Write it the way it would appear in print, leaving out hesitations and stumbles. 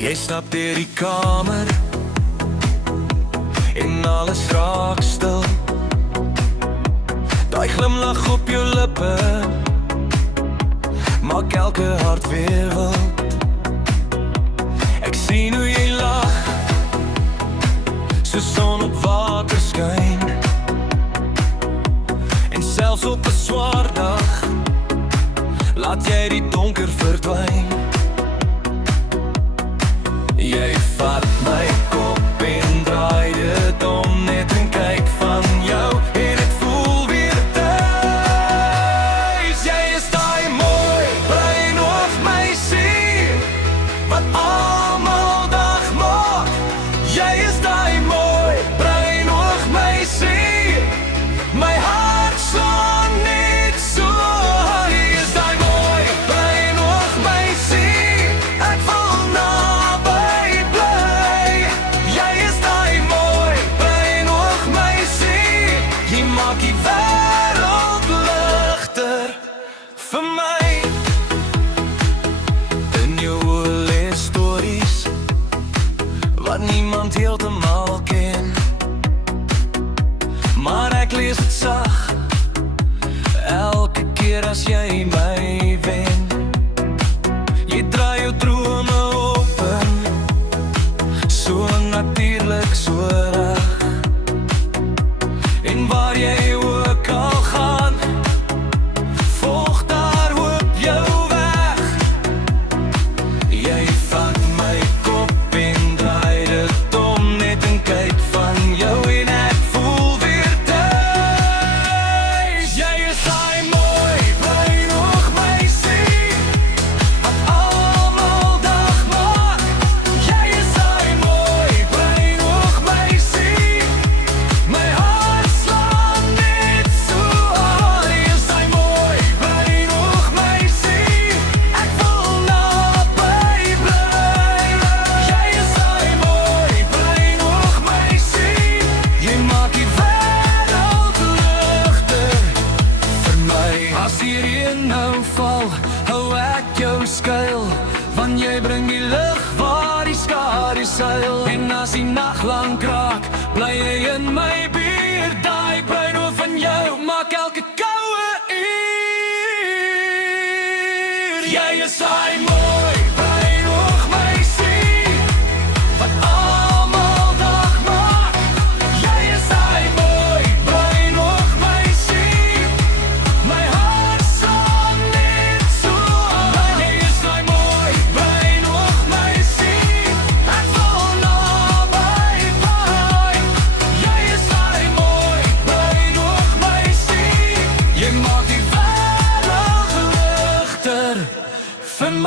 Jy stap deur die kamer en alles raak stil. Daai glimlach op jou lippe maak elke hart weer wild. Ek sien hoe jy lag, so son op water skyn. En selfs op 'n swaar dag laat jy die donker verdwyn. Jy vat my kop en draai dit om, net en kyk van jou en het voel weer thuis. Jy is daai mooi bruin of meisie wat almal dag maak. Jy is daai mooi bruin of meisie, my hart slaan net so. Jy is daai mooi bruin of meisie, ek wil naby bly. Jy is daai mooi bruin of meisie, jy maak die wêreld ligter vir my. In jou oë lê stories wat niemand heeltemal ken, maar ek lees het sag elke keer as jy my wen. Jy draai jou drome open, so natuurlijk, so reg. En waar jy ook al gaan, volg daar hoop jou weg. Jy vat my kop en draai dit om, net en kyk van jou en ek voel weer thuis. Jy is daai mooi bruin of meisie wat almal dag maak. Jy is daai mooi bruin of meisie, my hart slaan net so. Jy is daai mooi bruin of meisie, ek wil naby bly. Jy is daai mooi bruin of meisie, jy maak die wêreld ligter vir my. As die reën nou val, hou ek jou skuil, want jy bring die lig waar die skadu seil. En as die nag lank raak, bly jy in my buurt. Daai bruin of van jou maak elke koue uur. Jy is daai mooi bruin of meisie wat almal dag maak. Jy is daai mooi bruin of meisie, my hart slaan net so. Jy is daai mooi bruin of meisie, ek wil naby bly. Jy is daai mooi bruin of meisie, jy maak die wêreld ligter vir my.